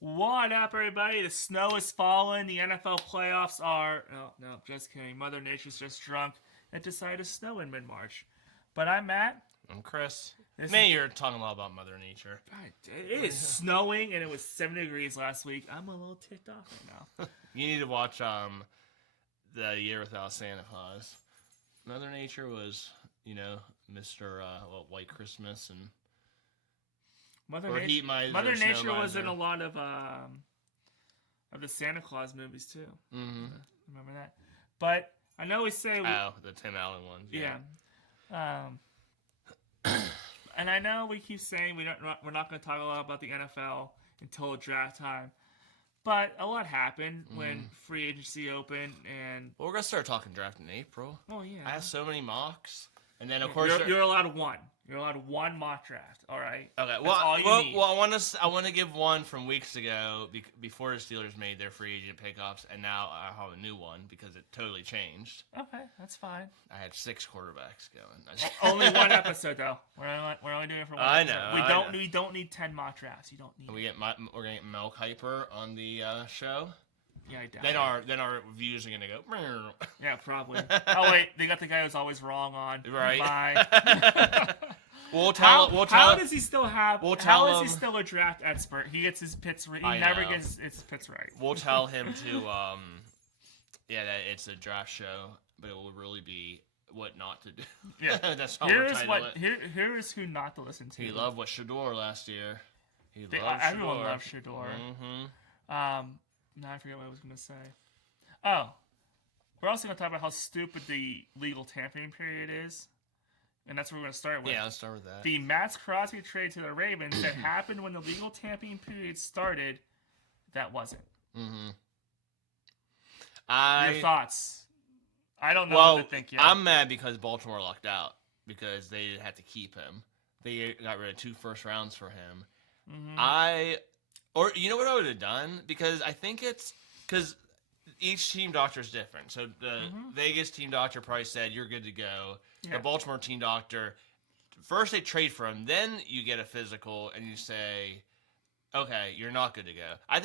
What up, everybody? The snow is falling. The NFL playoffs are. Oh, no, just kidding. Mother Nature's just drunk and decided to snow in mid March. But I'm Matt. I'm Chris. This Man, you're talking a lot about Mother Nature. God, it is snowing and it was 70 degrees last week. I'm a little ticked off right now. You need to watch The Year Without Santa Claus. Mother Nature was, Mr. White Christmas and Mother or Heat Miser. Mother Snow Nature was Miser. in a lot of the Santa Claus movies too. Mm-hmm. Remember that? But I know we say the Tim Allen ones. Yeah. And I know we keep saying we're not going to talk a lot about the NFL until draft time, but a lot happened when free agency opened, and Well, we're gonna start talking draft in April. oh yeah, I have so many mocks, and then of course you're allowed one. You're allowed one mock draft. All right. Okay. That's Well, all you need. I want to give one from weeks ago before the Steelers made their free agent pickups, and now I have a new one because it totally changed. Okay, that's fine. I had 6 quarterbacks going. Only one episode though. We're only doing it for one. I episode. know. We don't need 10 mock drafts. You don't need. We're gonna get Mel Kiper on the show. Yeah, I doubt Then our views are gonna go. Yeah, probably. Oh wait, they got the guy who's always wrong on. Right. Bye. How does he still have? How is he still a draft expert? He gets his picks right. He never gets his picks right. We'll tell him to that it's a draft show, but it will really be what not to do. Yeah, that's how we're titling it. Here's who not to listen to. He loved what Shador last year. Everyone loves Shador. Mm-hmm. Now I forget what I was going to say. Oh, we're also going to talk about how stupid the legal tampering period is. And that's what we're going to start with. Yeah, let's start with that. The Max Crosby trade to the Ravens that happened when the legal tampering period started, that wasn't. Mm-hmm. Your thoughts? I don't know what to think yet. I'm mad because Baltimore lucked out because they had to keep him. They got rid of 2 first rounds for him. Mm-hmm. Or you know what I would have done? Because I think it's because each team doctor is different. So the Vegas team doctor probably said you're good to go. Yeah. The Baltimore team doctor, first they trade for him, then you get a physical and you say, okay, you're not good to go. I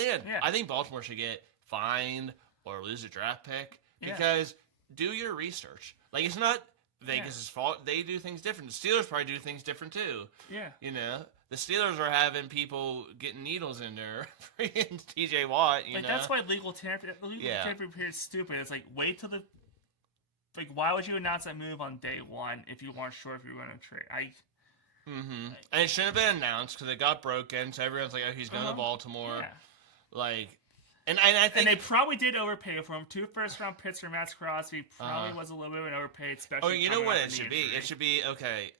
think Baltimore should get fined or lose a draft pick because do your research. Like it's not Vegas' fault. They do things different. The Steelers probably do things different too. Yeah. The Steelers are having people getting needles in there. TJ Watt, That's why legal tampering period is stupid. It's like, wait till the... Like, why would you announce that move on day one if you weren't sure if you were going to trade? And it shouldn't have been announced because it got broken, so everyone's like, oh, he's going to Baltimore. Yeah. And I think... And they probably did overpay for him. 2 first-round picks for Max Crosby probably was a little bit of an overpay, especially... Oh, you know what it should be? It should be, okay,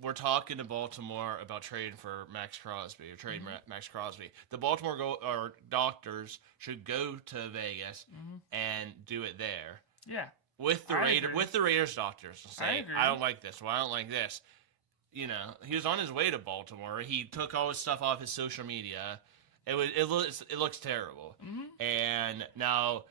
we're talking to Baltimore about trading for Max Crosby, or trading Max Crosby. The Baltimore doctors should go to Vegas and do it there. Yeah. With the Raiders doctors. Say, I don't like this. Well, I don't like this. He was on his way to Baltimore. He took all his stuff off his social media. It looks terrible. And now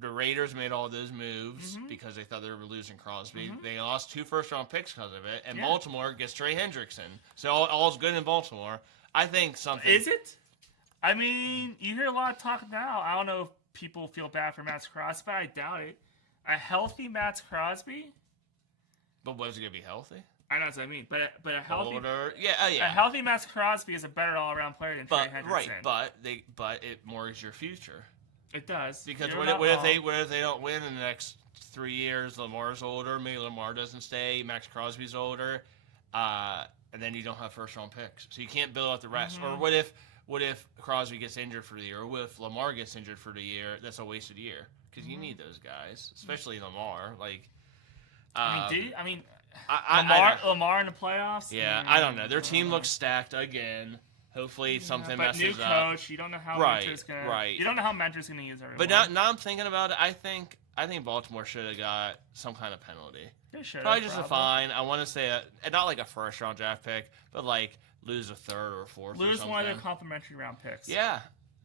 the Raiders made all those moves because they thought they were losing Crosby. They lost 2 first-round picks because of it. And Baltimore gets Trey Hendrickson. So all's good in Baltimore. I think something... Is it? I mean, you hear a lot of talk now. I don't know if people feel bad for Max Crosby, but I doubt it. A healthy Max Crosby? But was he going to be healthy? I know what I mean, but a healthy... Older. A healthy Max Crosby is a better all-around player than Trey Hendrickson. Right, but it mortgages your future. It does. Because what if they don't win in the next 3 years? Lamar's older. Maybe Lamar doesn't stay. Max Crosby's older. And then you don't have first-round picks. So you can't build out the rest. Or what if Crosby gets injured for the year? Or what if Lamar gets injured for the year? That's a wasted year. Because you need those guys, especially Lamar. Lamar in the playoffs? Yeah, I don't know. Their team looks stacked again. Hopefully something messes up. New coach, you don't know how Mentor's going to... You don't know how Mentor's going to use everyone. But now I'm thinking about it, I think Baltimore should have got some kind of penalty. They should have. Probably just a fine. I want to say, not like a first-round draft pick, but lose a third or a fourth lose or something. One of their complimentary round picks. Yeah.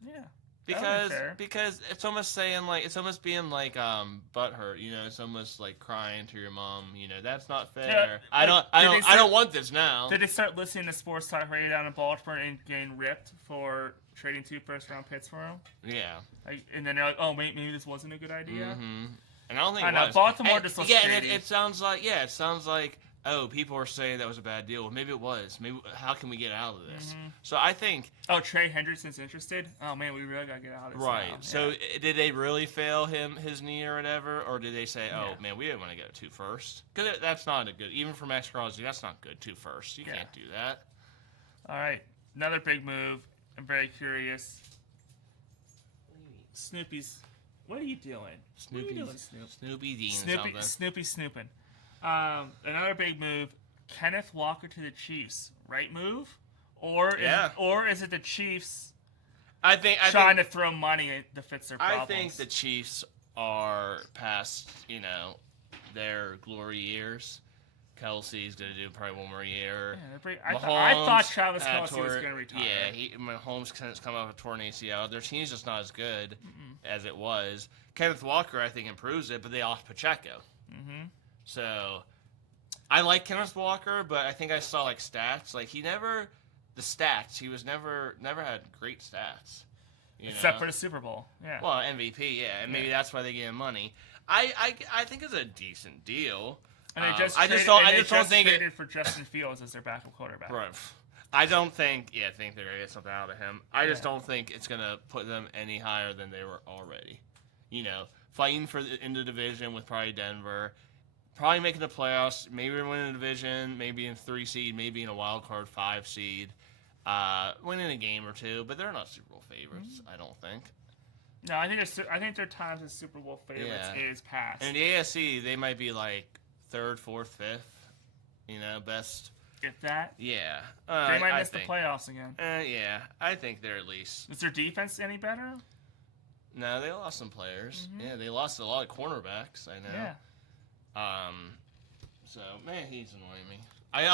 Yeah. Because it's almost saying like it's almost being like butthurt, you know, it's almost like crying to your mom, you know, that's not fair. Yeah, I don't want this now. Did they start listening to Sports Talk Radio down in Baltimore and getting ripped for trading 2 first-round picks for him? Yeah. And then they're like, oh wait, maybe this wasn't a good idea. Mm-hmm. And I don't think it was. Baltimore just looks shady. And it sounds like oh, people are saying that was a bad deal. Well, maybe it was. Maybe how can we get out of this? Mm-hmm. So I think. Oh, Trey Hendrickson's interested. Oh man, we really gotta get out of this. Right. Now. So did they really fail his knee or whatever, or did they say, oh man, we didn't want to go 2 first? Because that's not a good. Even for Max Crosby, that's not good. 2 first. You can't do that. All right, another big move. I'm very curious. Snoopy's. What are you doing? Snoopy Dean. Snoopy snooping. Another big move, Kenneth Walker to the Chiefs. Right move? Or is it the Chiefs trying to throw money to fix their problems? I think the Chiefs are past, you know, their glory years. Kelsey's going to do probably 1 more year. Yeah, I thought Travis Kelce was going to retire. Yeah, Mahomes has come off a torn ACL. Their team's just not as good as it was. Kenneth Walker, I think, improves it, but they lost Pacheco. Mm-hmm. So, I like Kenneth Walker, but I think I saw like stats. Like he never had great stats. Except for the Super Bowl. Yeah. Well, MVP, yeah, and maybe that's why they gave him money. I think it's a decent deal. And they just traded for Justin Fields as their backup quarterback. Right. I think they're gonna get something out of him. I just don't think it's gonna put them any higher than they were already. You know, fighting in the division with probably Denver. Probably making the playoffs, maybe winning the division, maybe in 3 seed, maybe in a wild card 5 seed, winning a game or 2, but they're not Super Bowl favorites, I don't think. No, I think their times as Super Bowl favorites is past. And in the AFC, they might be like 3rd, 4th, 5th, you know, best. If that? Yeah. They might miss the playoffs again. Yeah, I think they're at least. Is their defense any better? No, they lost some players. Mm-hmm. Yeah, they lost a lot of cornerbacks, I know. Yeah. So man, he's annoying me. I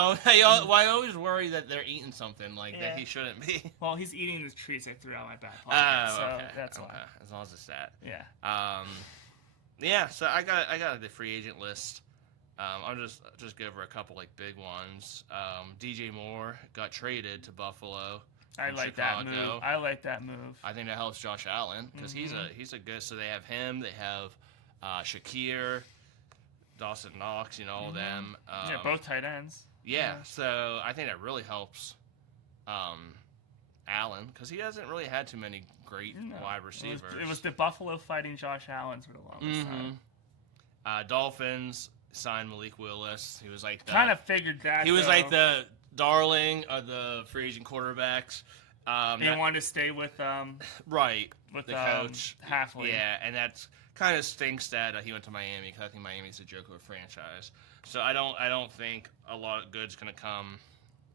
always worry that they're eating something that he shouldn't be. Well, he's eating the treats I threw out my back pocket, so okay. That's why. As long as it's that. Yeah. Yeah. So I got the free agent list. I'll just go over a couple like big ones. DJ Moore got traded to Buffalo. I like that move. I think that helps Josh Allen because he's a good. So they have him. They have Shakir. Dawson Knox, you know, all of them. Both tight ends. Yeah, so I think that really helps Allen because he hasn't really had too many great wide receivers. It was the Buffalo fighting Josh Allen for the longest time. Dolphins signed Malik Willis. He was like kind of figured that. He was like the darling of the free agent quarterbacks. He wanted to stay with with the coach Halfley. Yeah, and that's kind of stinks that he went to Miami because I think Miami's a joke of a franchise. So I don't think a lot of good's gonna come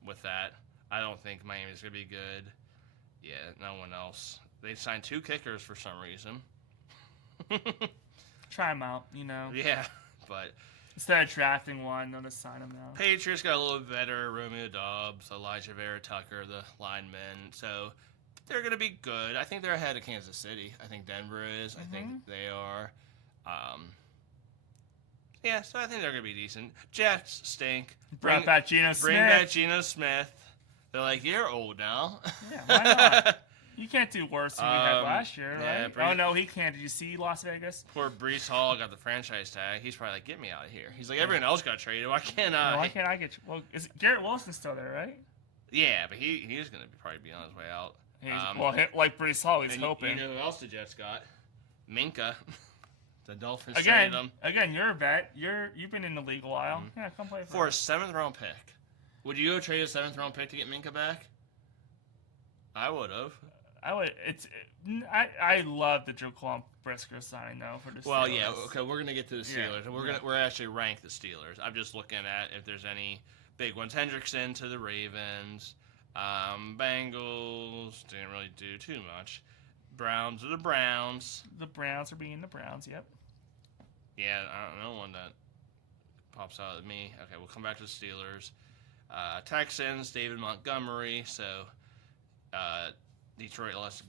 with that. I don't think Miami's gonna be good. Yeah, no one else. They signed 2 kickers for some reason. Try them out, you know. Yeah, but instead of drafting one, they'll just sign them now. Patriots got a little bit better. Romeo Doubs, Elijah Vera Tucker, the linemen. So they're going to be good. I think they're ahead of Kansas City. I think Denver is. I think they are. Yeah, so I think they're going to be decent. Jets stink. Bring back Geno Smith. They're like, you're old now. Yeah, why not? You can't do worse than we had last year, right? Oh, no, he can't. Did you see Las Vegas? Poor Breece Hall got the franchise tag. He's probably like, get me out of here. He's like, everyone else got traded. Why can't I? Why can't I get you? Well, Garrett Wilson's still there, right? Yeah, but he's going to probably be on his way out. Like Breece Hall, he's hoping. You know who else the Jets got? Minka. The Dolphins traded him. Again, you're a vet. You've been in the league a while. Mm-hmm. Yeah, come play for a 7th-round pick. Would you go trade a 7th-round pick to get Minka back? I would have. I love the Jaquan Brisker signing though for the Steelers. Well, yeah, okay, we're gonna get to the Steelers, and we're actually rank the Steelers. I'm just looking at if there's any big ones. Hendrickson to the Ravens, Bengals didn't really do too much. Browns to the Browns. The Browns are being the Browns. Yep. Yeah, I don't know one that pops out at me. Okay, we'll come back to the Steelers. Texans, David Montgomery. So. Detroit lost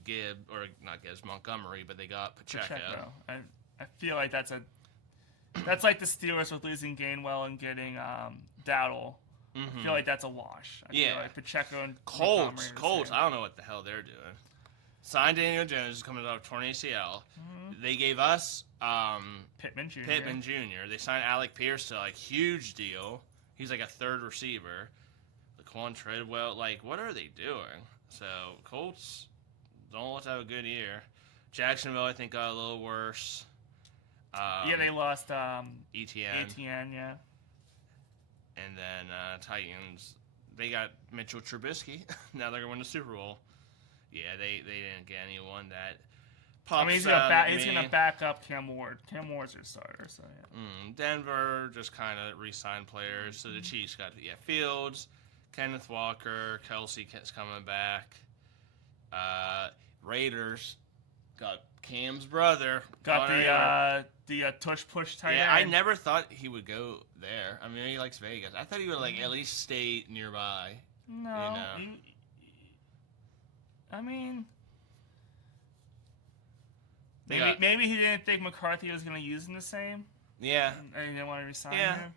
Montgomery, but they got Pacheco. I feel like that's like the Steelers with losing Gainwell and getting Dowdle. I feel like that's a wash. I feel like Pacheco and Colts. I don't know what the hell they're doing. Signed Daniel Jones coming out of torn ACL. They gave us Pittman Jr. They signed Alec Pierce to huge deal. He's like a third receiver. Laquan Treadwell, what are they doing? So Colts don't want to have a good year. Jacksonville, I think, got a little worse. They lost Etienne. Yeah. And then Titans, they got Mitchell Trubisky. Now they're going to win the Super Bowl. Yeah, they didn't get anyone that pops he's gonna back up Cam Ward. Cam Ward's their starter, so yeah. Denver just kind of re-signed players. So the Chiefs got Fields, Kenneth Walker, Kelsey coming back. Raiders got Cam's brother. Got the tush push tight end. I never thought he would go there. I mean, he likes Vegas. I thought he would at least stay nearby. No. I mean, maybe he didn't think McCarthy was going to use him the same. Yeah. And he didn't want to resign him.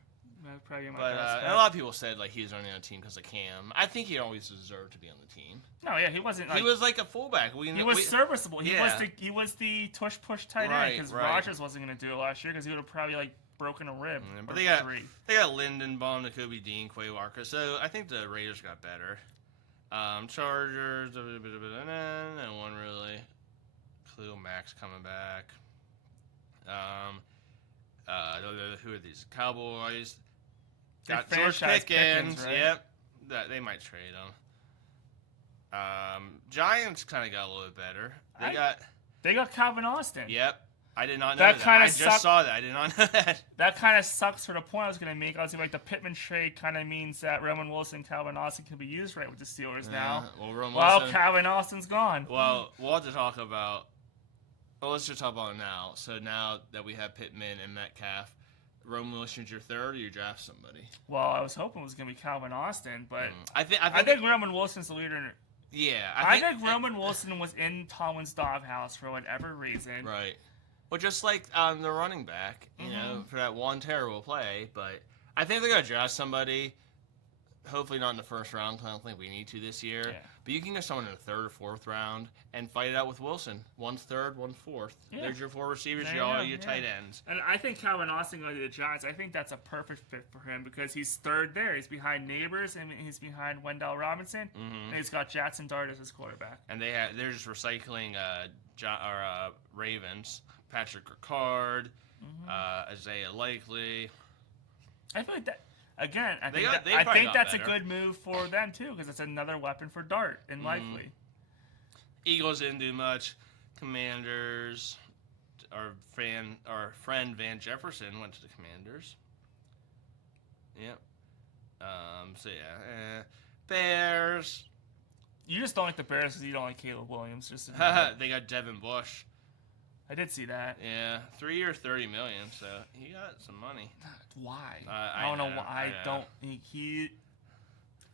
Probably but a lot of people said he was only on the team because of Cam. I think he always deserved to be on the team. No, yeah, he wasn't. He was like a fullback. He was serviceable. He was the tush push tight end because Rodgers wasn't going to do it last year because he would have probably broken a rib. But they got Lindenbaum, Nakobe Dean, Quay Walker. So I think the Raiders got better. Chargers, and one really. Khalil Mack's coming back. Who are these? Cowboys. Got George Pickens. Right? Yep. They might trade him. Giants kind of got a little bit better. They got Calvin Austin. Yep. I did not know that. I just saw that. I did not know that. That kind of sucks for the point I was going to make. I was the Pittman trade kind of means that Roman Wilson and Calvin Austin can be used right with the Steelers now. Calvin Austin's gone. Well, we'll have to talk about... Well, let's just talk about it now. So now that we have Pittman and Metcalf, Roman Wilson's your third, or you draft somebody? Well, I was hoping it was going to be Calvin Austin, but I think Roman Wilson's the leader. Yeah. I think Roman Wilson was in Tomlin's doghouse for whatever reason. Right. Well, just like the running back, you know, for that one terrible play. But I think they're going to draft somebody, hopefully not in the first round, because I don't think we need to this year. Yeah. But you can get someone in the third or fourth round and fight it out with Wilson. One's third, one's fourth. Yeah. There's your four receivers, your tight ends. And I think Calvin Austin going to the Giants, I think that's a perfect fit for him because he's third there. He's behind Neighbors, and he's behind Wendell Robinson, and he's got Jackson Dart as his quarterback. And they're just recycling Ravens. Patrick Ricard, Isaiah Likely. I feel like that... Again, I think that's better. A good move for them, too, because it's another weapon for Dart and Likely. Eagles didn't do much. Commanders, our friend Van Jefferson went to the Commanders. Yep. Bears. You just don't like the Bears because you don't like Caleb Williams. They got Devin Bush. I did see that. Yeah, 3 years, $30 million. So he got some money. Why? I don't know why.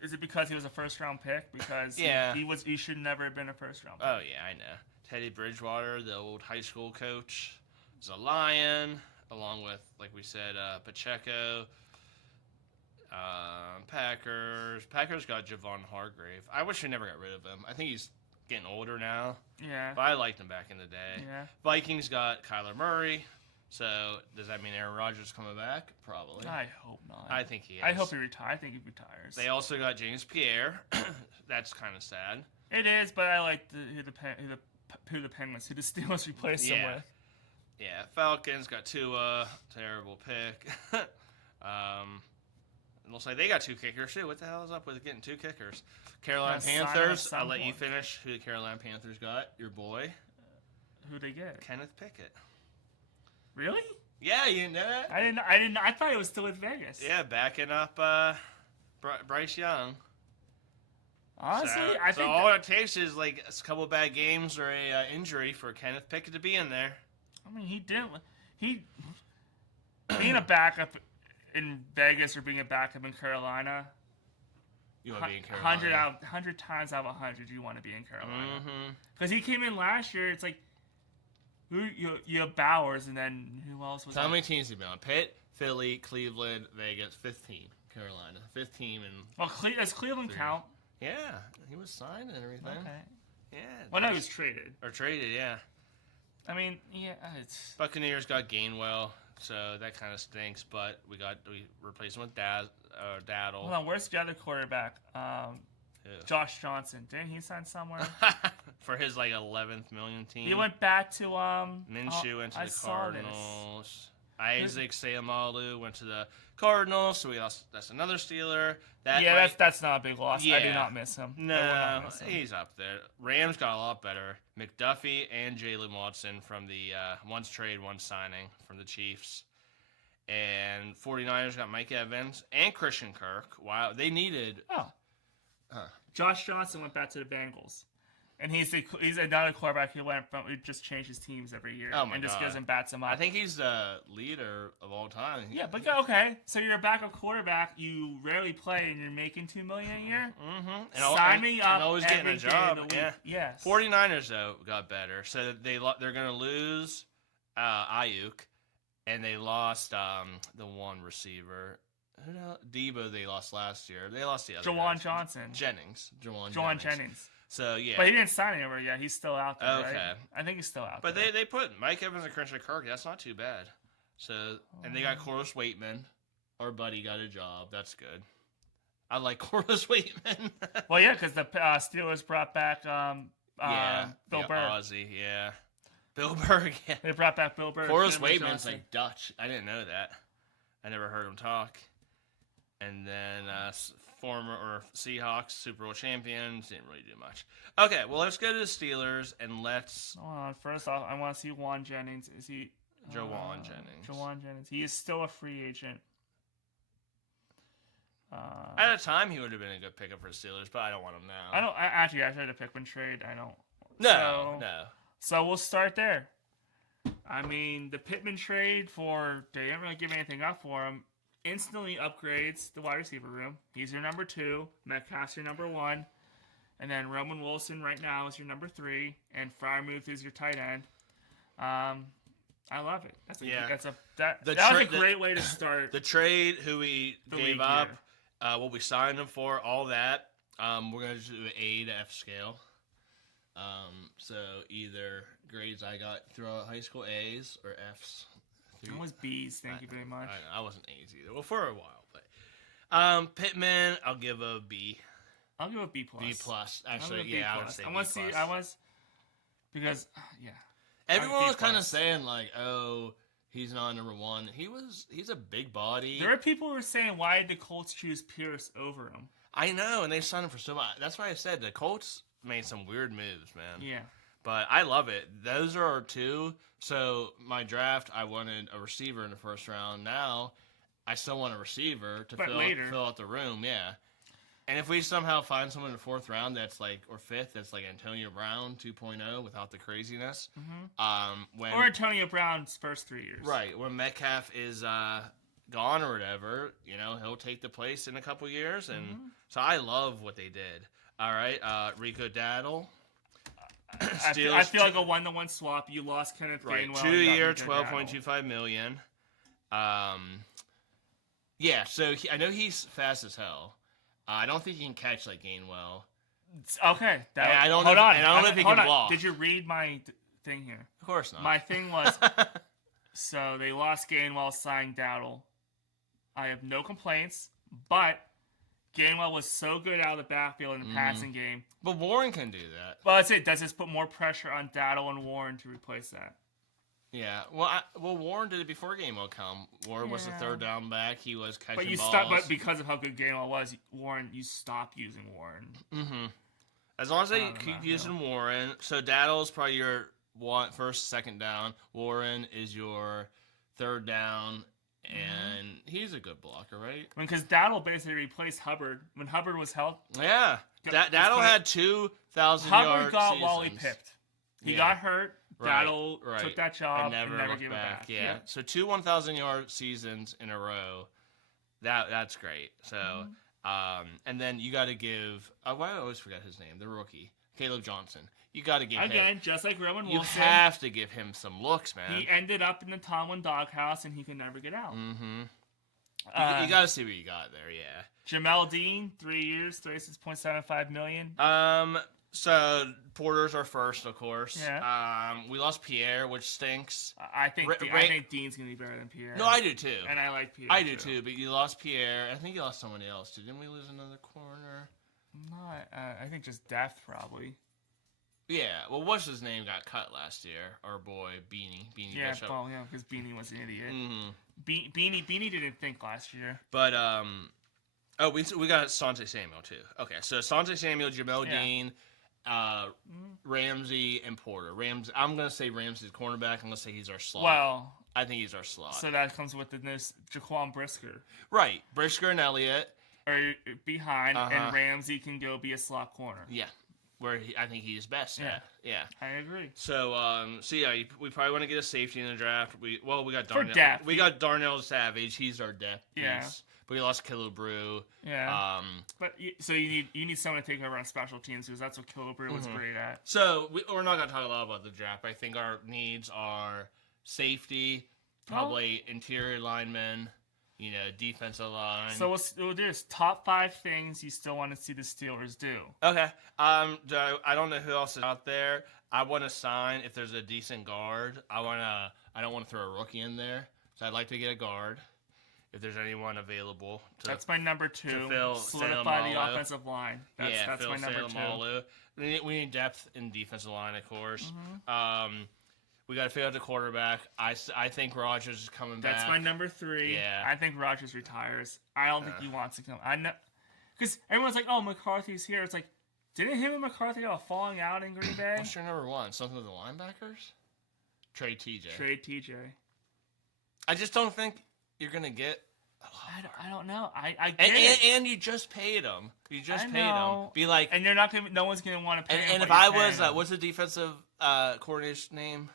Is it because he was a first-round pick? Because he should never have been a first-round pick. Oh yeah, I know. Teddy Bridgewater, the old high school coach, is a Lion, along with, like we said, Pacheco. Packers got Javon Hargrave. I wish we never got rid of him. I think he's getting older now. Yeah. But I liked him back in the day. Yeah. Vikings got Kyler Murray. So does that mean Aaron Rodgers is coming back? Probably. I hope not. I think he is. I hope he retires. I think he retires. They also got James Pierre. That's kind of sad. It is, but I like who the Steelers replaced him with. Yeah. Falcons got Tua. Terrible pick. Looks like they got 2 kickers too. What the hell is up with getting 2 kickers? Carolina Panthers. I'll let you finish who the Carolina Panthers got. Your boy. Who'd they get? Kenneth Pickett. Really? Yeah, you didn't know that? I didn't. I thought it was still with Vegas. Yeah, backing up Bryce Young. Honestly, I think all it takes is like a couple of bad games or a injury for Kenneth Pickett to be in there. I mean, he being a backup in Vegas or being a backup in Carolina. you want to be in Carolina. 100 times out of 100, you want to be in Carolina. Because he came in last year, it's like, you have Bowers, and then who else was So how many teams have you been on? Pitt, Philly, Cleveland, Vegas, 5th team. Carolina, 5th team. Well, does Cleveland count? Yeah, he was signed and everything. Okay. Yeah. Well, no, he was traded. Or traded, yeah. I mean, yeah, it's... Buccaneers got Gainwell, so that kind of stinks, but we replaced him with Daddle. Hold on, where's the other quarterback? Josh Johnson. Didn't he sign somewhere? For his, 11th million team. He went back to, Minshew went to the Cardinals. Isaac Seumalo went to the Cardinals, so we lost. That's another Steeler. That's not a big loss. Yeah. I do not miss him. No, he's up there. Rams got a lot better. McDuffie and Jalen Watson from the once trade, once signing from the Chiefs. And 49ers got Mike Evans and Christian Kirk. Wow, they needed... Josh Johnson went back to the Bengals. And he's another quarterback who just changes teams every year. Oh my and just God. goes and bats him up. I think he's the leader of all time. Yeah, but okay. So you're a backup quarterback. You rarely play, and you're making $2 million a year. Sign me up. And always getting a job. Yeah. Yes. 49ers though got better. So they're going to lose Ayuk, and they lost the one receiver. Who the hell? Debo they lost last year. They lost the other Jawan Johnson. Jawan Jennings. So, yeah. But he didn't sign anywhere yet. He's still out there, right? I think he's still out there. But they put Mike Evans and Christian Kirk. That's not too bad. So, and they got Corliss Waitman. Our buddy got a job. That's good. I like Corliss Waitman. Well, yeah, because the Steelers brought back Bill Burr. Ozzy, yeah. Bill Burr, yeah. They brought back Bill Burr. Corliss Waitman's Dutch. I didn't know that. I never heard him talk. And then Seahawks Super Bowl champions didn't really do much. Okay, well let's go to the Steelers and let's. Hold on. First off, I want to see Juwan Jennings. Is he? Jawan Jennings. Jawan Jennings. He is still a free agent. At a time, he would have been a good pickup for the Steelers, but I don't want him now. I tried to pick one trade. I don't. No. So we'll start there. I mean, the Pittman trade they didn't really give anything up for him. Instantly upgrades the wide receiver room. He's your number 2. Metcalf's your number 1. And then Roman Wilson right now is your number 3. And Freiermuth is your tight end. I love it. That was a great way to start. The trade, who we gave up, what we signed him for, all that. We're going to do an A to F scale. So either grades I got throughout high school, A's, or F's. It was B's, thank you very much. I wasn't A's either. Well, for a while, but Pittman, I'll give a B. I'll give a B plus. B plus, actually, yeah, I would say B plus. Because everyone was kind of saying he's not number 1. He's a big body. There are people who are saying, why did the Colts choose Pierce over him? I know, and they signed him for so much. That's why I said the Colts made some weird moves, man. Yeah. But I love it. Those are our 2. So my draft, I wanted a receiver in the first round. Now, I still want a receiver to fill out the room. Yeah. And if we somehow find someone in the 4th round or 5th, that's like Antonio Brown 2.0 without the craziness. Or Antonio Brown's first 3 years. Right. When Metcalf is gone or whatever, he'll take the place in a couple years. And so I love what they did. All right. Rico Daddle. I feel like a 1-to-1 swap. You lost Kenneth Gainwell. 2-year, $12.25 million. Yeah, so I know he's fast as hell. I don't think he can catch like Gainwell. Okay. I don't know if he can block. Did you read my thing here? Of course not. My thing was, so they lost Gainwell, signed Dowdle. I have no complaints, but Gainwell was so good out of the backfield in the passing game. But Warren can do that. Well, that's it. Does this put more pressure on Dowdle and Warren to replace that? Yeah. Well, Warren did it before Gainwell come. Warren was the 3rd down back. He was catching balls. But because of how good Gainwell was, you stopped using Warren. Mm-hmm. As long as they keep using Warren. So Daddle's probably your first, second down. Warren is your 3rd down. And he's a good blocker, right? Because Dowdle basically replaced Hubbard when Hubbard was healthy. Yeah. Dowdle had 2,000 yards. Hubbard got Wally pipped. He got hurt. Dowdle took that job and never gave it back. Yeah. So 2 1,000-yard seasons in a row. That's great. So And then you got to give. Why do I always forget his name? The rookie, Caleb Johnson. You got to give him, just like Roman Wilson. You have to give him some looks, man. He ended up in the Tomlin doghouse, and he could never get out. Mm-hmm. You got to see what you got there, yeah. Jamel Dean, 3 years, $36.75 million. So Porter's our first, of course. Yeah. We lost Pierre, which stinks. I think Dean's gonna be better than Pierre. No, I do too. And I like Pierre. I do too, but you lost Pierre. I think you lost someone else too. Didn't we lose another corner? Not. I think just depth probably. Yeah. Well, what's his name got cut last year? Our boy Beanie. Yeah. Bishop. Well, yeah, because Beanie was an idiot. Mm-hmm. Beanie didn't think last year. But oh, we got Sante Samuel too. Okay, so Sante Samuel, Jamel Dean. Ramsey and Porter. I'm gonna say Ramsey's cornerback. I'm gonna say he's our slot. Well, I think he's our slot. So that comes with the Jaquan Brisker. Right, Brisker and Elliott are behind, and Ramsey can go be a slot corner. Yeah, where I think he's best. Yeah, I agree. So, yeah, we probably want to get a safety in the draft. We got Darnell. For depth. We got Darnell Savage. He's our depth piece. Yeah. But we lost Killebrew. Yeah. So you need someone to take over on special teams because that's what Killebrew was great at. So we're not gonna talk a lot about the draft. I think our needs are safety, probably interior linemen, defensive line. So we'll do is top 5 things you still want to see the Steelers do. Okay. I don't know who else is out there. I want to sign if there's a decent guard. I don't want to throw a rookie in there. So I'd like to get a guard. If there's anyone available. That's my number 2. Solidify the offensive line. That's my number 2. We need depth in defensive line, of course. We got to figure out the quarterback. I think Rodgers is coming back. That's my number 3. Yeah. I think Rodgers retires. I don't think he wants to come. I know, because everyone's like, "Oh, McCarthy's here." It's like, didn't him and McCarthy have a falling out in Green Bay? What's your number 1? Something with the linebackers? Trade TJ. I just don't think you're gonna get. I don't know. I get it. And you just paid him. Be like, and you're not gonna. No one's gonna want to pay him. And if I was, what's the defensive coordinator's name?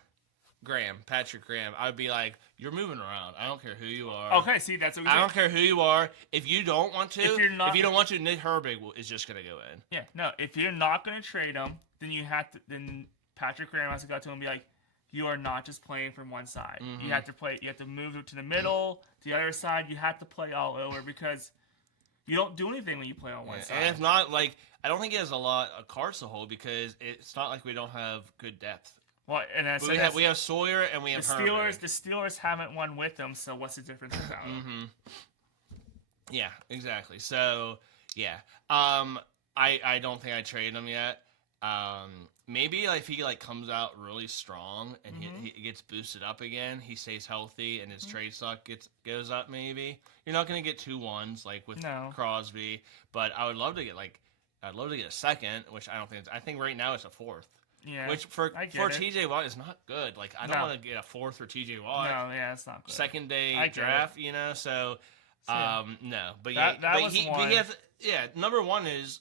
Patrick Graham. I'd be like, you're moving around. I don't care who you are. Okay, see, that's what I don't care who you are. If you don't want to, if you don't want to, Nick Herbig is just gonna go in. Yeah, no. If you're not gonna trade him, then you have to. Then Patrick Graham has to go to him and be like, you are not just playing from one side. You have to play. You have to move it to the middle, to the other side. You have to play all over because you don't do anything when you play on one side. And if not, I don't think he has a lot of cards to hold because it's not like we don't have good depth. Well, and we have Sawyer and we have Herbig. The Steelers haven't won with them, so what's the difference about it? Yeah, exactly. So yeah, I don't think I traded him yet. Maybe if he comes out really strong and he gets boosted up again, he stays healthy and his trade stock goes up. Maybe you're not going to get 2 1s with Crosby, but I would love to get a second, which I don't think. I think right now it's a 4th. Yeah, which for TJ Watt is not good. I don't want to get a 4th for TJ Watt. No, yeah, it's not good. Second day draft, So no, but one. Number 1 is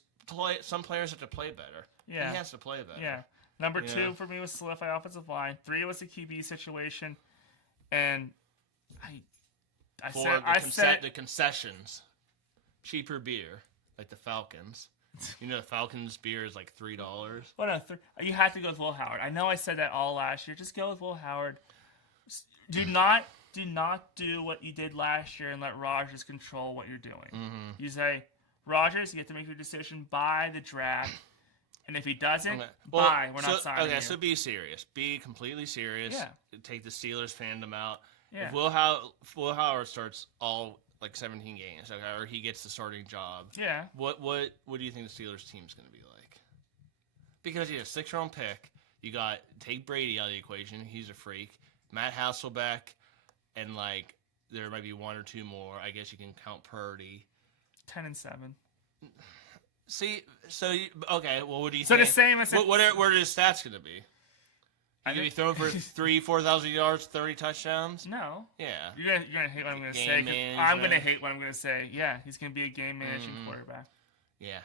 some players have to play better. Yeah. He has to play better. Yeah. Number 2 for me was solidify offensive line. 3 was the QB situation. And the concessions. Cheaper beer, like the Falcons. The Falcons beer is $3. Well, no, you have to go with Will Howard. I know I said that all last year. Just go with Will Howard. Do not do what you did last year and let Rodgers control what you're doing. You say, Rodgers, you have to make your decision by the draft. And if he doesn't, we're not signing you. So be serious. Be completely serious. Yeah. Take the Steelers fandom out. Yeah. If Will Howard starts all 17 games, or he gets the starting job. Yeah. What do you think the Steelers team's going to be like? Because he has a 6th-round pick. You got take Brady out of the equation. He's a freak. Matt Hasselbeck, and there might be 1 or 2 more. I guess you can count Purdy. 10-7. See, okay. Well, what do you think? So the same as what are his stats going to be? Going to be throwing for 4,000 yards, 30 touchdowns? No. Yeah. You're gonna hate what I'm gonna say. I'm gonna hate what I'm gonna say. Yeah, he's gonna be a game managing quarterback. Yeah.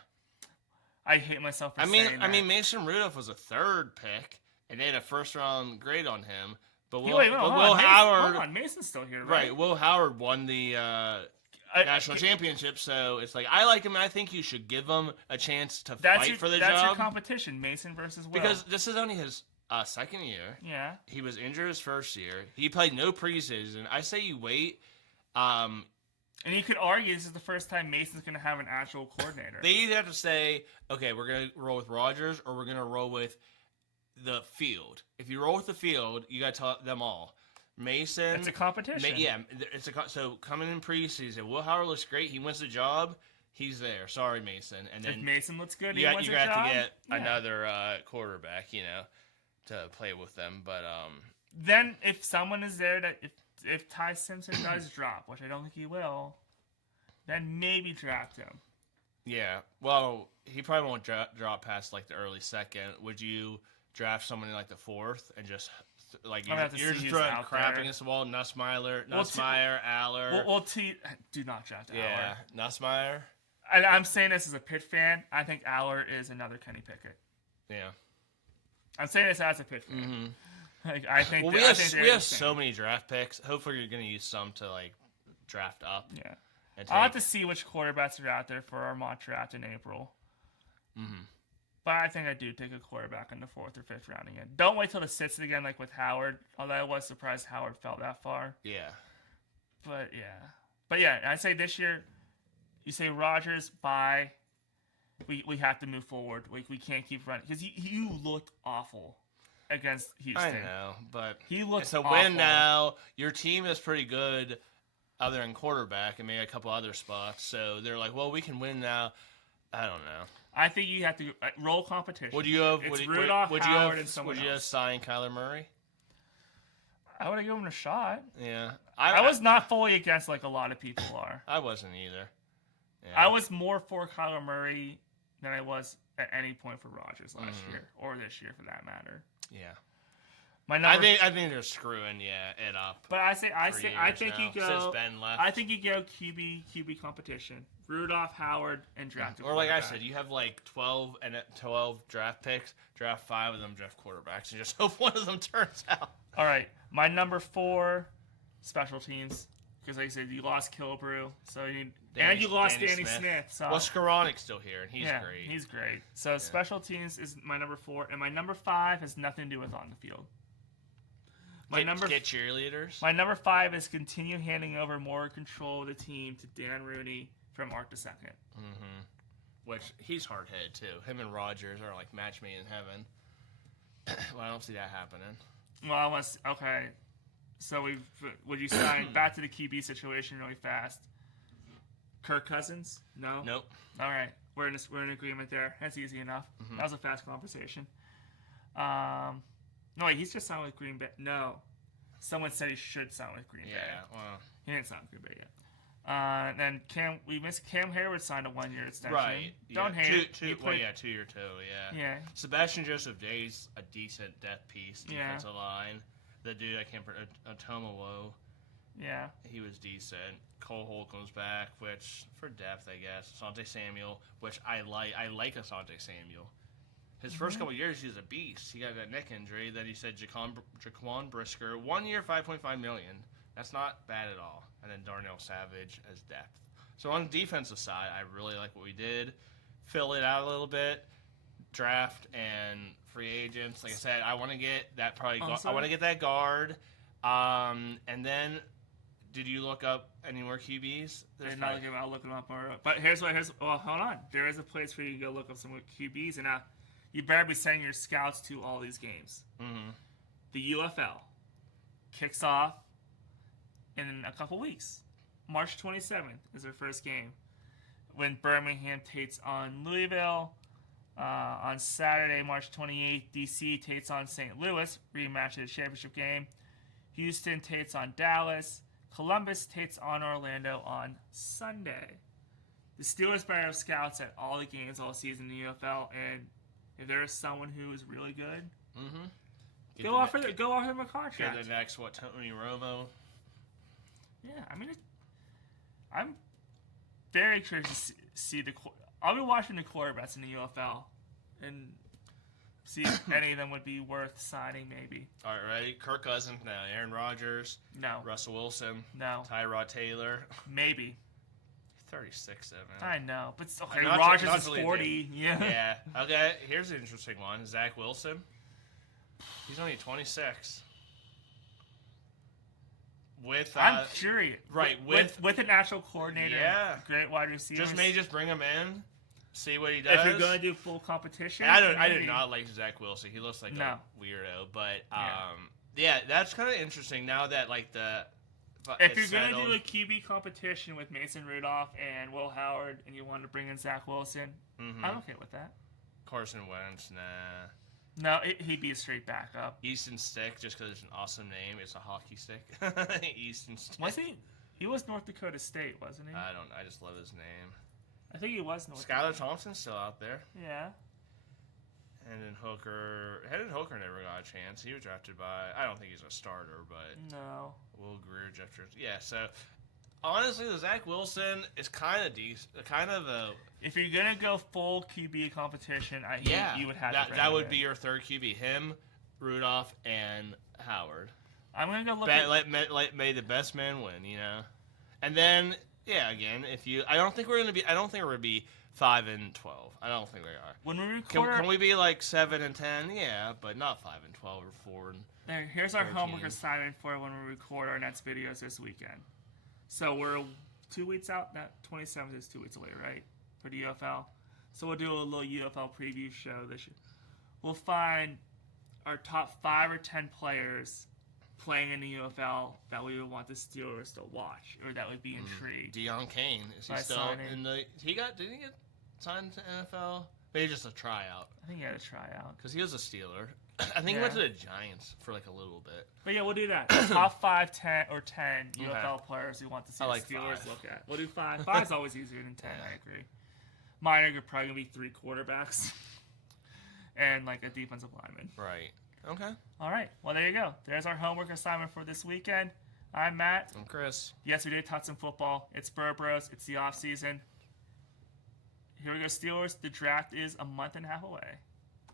I hate myself for saying that. I mean, Mason Rudolph was a 3rd pick, and they had a 1st-round grade on him. But Will Howard. Hold on, Mason's still here, right? Will Howard won the national championship. So it's like I like him. And I think you should give him a chance to fight for the job. That's your competition, Mason versus Will. Because this is only his second year. Yeah. He was injured his first year. He played no preseason. I say you wait. And you could argue this is the first time Mason's going to have an actual coordinator. They either have to say, okay, we're going to roll with Rodgers or we're going to roll with the field. If you roll with the field, you got to tell them all. Mason. It's a competition. So coming in preseason, Will Howard looks great. He wins the job. He's there. Sorry, Mason. And then if Mason looks good, you got to get another quarterback, to play with them. But then if someone is there that if Ty Simpson does drop, which I don't think he will, then maybe draft him. Yeah. Well, he probably won't drop past like the early second. Would you draft someone in like the fourth and just you're just throwing crap against the wall? Nussmeier, Aller. Do not draft Aller. Yeah, Nussmeier. I'm saying this as a Pitt fan. I think Aller is another Kenny Pickett. Yeah. I'm saying this as a Pitt fan. Mm-hmm. I think. Well, we have so many draft picks. Hopefully, you're going to use some to draft up. Yeah. I'll have to see which quarterbacks are out there for our mock draft in April. Mm-hmm. But I think I do take a quarterback in the 4th or 5th round again. Don't wait till it sits again like with Howard. Although I was surprised Howard fell that far. Yeah. But yeah, I say this year, you say Rodgers, bye. We have to move forward. We can't keep running because you looked awful against Houston. I know, but he looks it's a win now. Your team is pretty good, other than quarterback and maybe a couple other spots. So they're like, well, we can win now. I don't know. I think you have to roll competition. Would you have? Rudolph, Howard, and someone else. Would you have signed Kyler Murray? I would have given him a shot. Yeah, I was not fully against like a lot of people are. I wasn't either. Yeah. I was more for Kyler Murray than I was at any point for Rodgers last year or this year for that matter. Yeah. I think they're screwing it up. But I think you go. Since Ben left. I think you go QB competition. Rudolph, Howard, and draft. Or like I said, you have like 12 draft picks. Draft 5 of them, draft quarterbacks, and just hope one of them turns out. All right, my number 4, special teams. Because like I said, you lost Killebrew, so you lost Danny Smith. So well, Skoranic's still here, and he's great. He's great. So special teams is my number 4, and my number 5 has nothing to do with on the field. Get cheerleaders. My number 5 is continue handing over more control of the team to Dan Rooney from Art II. Mm-hmm. Which he's hard-headed too. Him and Rodgers are like match made in heaven. Well, I don't see that happening. Well, okay. So would you sign back to the QB situation really fast? Kirk Cousins? No. Nope. All right, we're in agreement there. That's easy enough. Mm-hmm. That was a fast conversation. No, wait, he's just signed with Green Bay. No, someone said he should sign with Green Bay. Yeah, well, he didn't sign with Green Bay yet. Then we missed Cam Hayward signed a 1-year extension. Right. Don't hate it. 2-year total. Yeah. Yeah. Sebastian Joseph Day's a decent depth piece, defensive line. The dude I can't remember, Otomowo. Yeah. He was decent. Cole Holcomb's back, which for depth, I guess. Asante Samuel, which I like Asante Samuel. His first couple years, he was a beast. He got that neck injury. Then he said Jaquan Brisker, 1 year, $5.5 million. That's not bad at all. And then Darnell Savage as depth. So on the defensive side, I really like what we did. Fill it out a little bit. Draft and free agents. Like I said, I want to get that I want to get that guard. And then, did you look up any more QBs? I'll look them up more. But well, hold on. There is a place where you can go look up some more QBs, and you better be sending your scouts to all these games. Mm-hmm. The UFL kicks off in a couple weeks. March 27th is their first game when Birmingham takes on Louisville. On Saturday, March 28th, DC takes on St. Louis, rematch of the championship game. Houston takes on Dallas. Columbus takes on Orlando on Sunday. The Steelers better have scouts at all the games all season in the UFL, and if there is someone who is really good, go offer them a contract. Get the next Tony Romo. Yeah, I mean, I'm very curious to see I'll be watching the quarterbacks in the UFL and see if any of them would be worth signing, maybe. All right, ready? Kirk Cousins, no. Aaron Rodgers, no. Russell Wilson, no. Tyrod Taylor, maybe. 36, man. I know, but okay, Rodgers is 40. Yeah. Yeah. Okay, here's an interesting one. Zach Wilson. He's only 26. I'm curious. Right, with a national coordinator. Yeah. Great wide receiver. Just bring him in, see what he does. If you're gonna do full competition. I do not like Zach Wilson. He looks like a weirdo, but that's kind of interesting now that like the. If you're going to do a QB competition with Mason Rudolph and Will Howard and you want to bring in Zach Wilson, I'm okay with that. Carson Wentz, nah. No, he'd be a straight backup. Easton Stick, just because it's an awesome name. It's a hockey stick. Easton Stick. Was he? He was North Dakota State, wasn't he? I just love his name. I think he was North Dakota. Skylar Thompson's still out there. Yeah. Hendon Hooker never got a chance. He was drafted by, I don't think he's a starter, but no. Will Greer, Jeff Driscoll. Yeah, so honestly, the Zach Wilson is kind of decent. If you're gonna go full QB competition, you would have that would be your third QB. Him, Rudolph, and Howard. I'm gonna go look. May the best man win, you know. And then again, I don't think we're gonna be 5 and 12. I don't think we are. When we record, can we be like 7 and 10? Yeah, but not 5 and 12 or 4 and. Here's our homework assignment for when we record our next videos this weekend. So we're 2 weeks out. That 27th is 2 weeks away, right? For the UFL. So we'll do a little UFL preview show this year. We'll find our top 5 or 10 players playing in the UFL that we would want the Steelers to watch or that would be intrigued. Deion Kane, is he still in the? Did he get signed to NFL? Maybe just a tryout. I think he had a tryout because he was a Steeler. I think he went to the Giants for like a little bit. But yeah, we'll do that. Top 5, 10, or 10 UFL players we want to see the Steelers look at. We'll do 5. 5 is always easier than 10. I agree. Mine are probably gonna be 3 quarterbacks and like a defensive lineman. Right. Okay. All right. Well, there you go. There's our homework assignment for this weekend. I'm Matt. I'm Chris. Yes, we did talk some football. It's Burr Bros. It's the off season. Here we go, Steelers. The draft is a month and a half away.